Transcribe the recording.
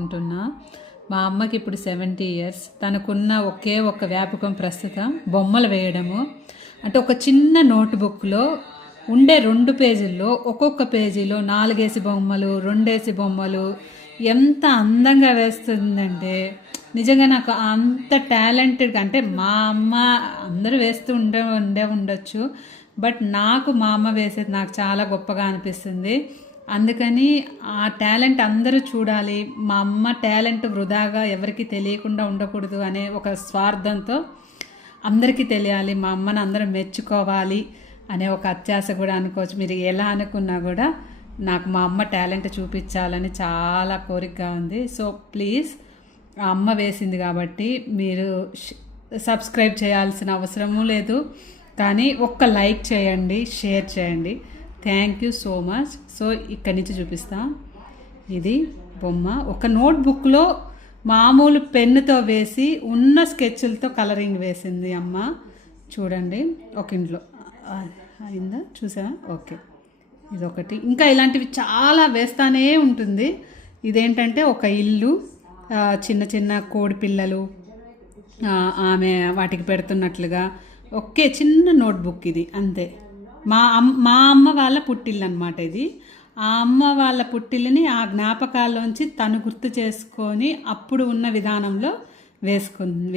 ఉంటున్నా. మా అమ్మకి ఇప్పుడు 70 ఇయర్స్. తనకున్న ఒకే ఒక్క వ్యాపకం ప్రస్తుతం బొమ్మలు వేయడము. అంటే ఒక చిన్న నోట్బుక్లో ఉండే 2 పేజీల్లో ఒక్కొక్క పేజీలో 4 బొమ్మలు 2 బొమ్మలు ఎంత అందంగా వేస్తుందంటే నిజంగా నాకు అంత టాలెంటెడ్గా, అంటే మా అమ్మ అందరూ వేస్తూ ఉండొచ్చు, బట్ నాకు మా అమ్మ వేసేది నాకు చాలా గొప్పగా అనిపిస్తుంది. అందుకని ఆ టాలెంట్ అందరూ చూడాలి, మా అమ్మ టాలెంట్ వృధాగా ఎవరికి తెలియకుండా ఉండకూడదు అనే ఒక స్వార్థంతో అందరికీ తెలియాలి, మా అమ్మని అందరూ మెచ్చుకోవాలి అనే ఒక అత్యాశ కూడా అనుకోవచ్చు. మీరు ఎలా అనుకున్నా కూడా నాకు మా అమ్మ టాలెంట్ చూపించాలని చాలా కోరికగా ఉంది. సో ప్లీజ్, ఆ అమ్మ వేసింది కాబట్టి మీరు సబ్స్క్రైబ్ చేయాల్సిన అవసరము లేదు, కానీ ఒక్క లైక్ చేయండి, షేర్ చేయండి. Thank you so much. So ఇక్కడి నుంచి చూపిస్తా. ఇది బొమ్మ ఒక నోట్బుక్లో మామూలు పెన్నుతో వేసి ఉన్న స్కెచ్లతో కలరింగ్ వేసింది అమ్మ. చూడండి, ఒక ఇంట్లో అయిందా, చూసా? ఓకే, ఇదొకటి. ఇంకా ఇలాంటివి చాలా వేస్తానే ఉంటుంది. ఇదేంటంటే ఒక ఇల్లు, చిన్న చిన్న కోడి పిల్లలు ఆమె వాటికి పెడుతున్నట్లుగా ఒకే చిన్న నోట్బుక్ ఇది, అంతే. మా అమ్మ వాళ్ళ పుట్టిల్లు అనమాట ఇది. ఆ అమ్మ వాళ్ళ పుట్టిల్ని ఆ జ్ఞాపకాల్లోంచి తను గుర్తు చేసుకొని అప్పుడు ఉన్న విధానంలో వేసింది.